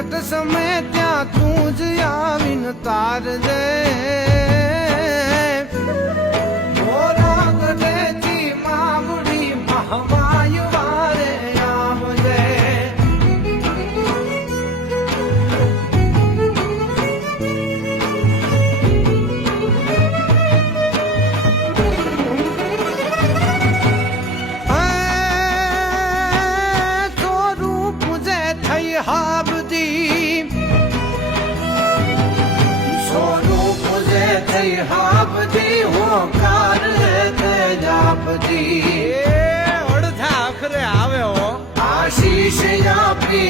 સંકટ સમય ત્યાં તું જ આવીને તારજે મોરા ગઢેથી માવડી મહમાય વારે આવજે હાબદી હોકાર તે જાપદી અડધા આખરે આવે હો આશીષ આપી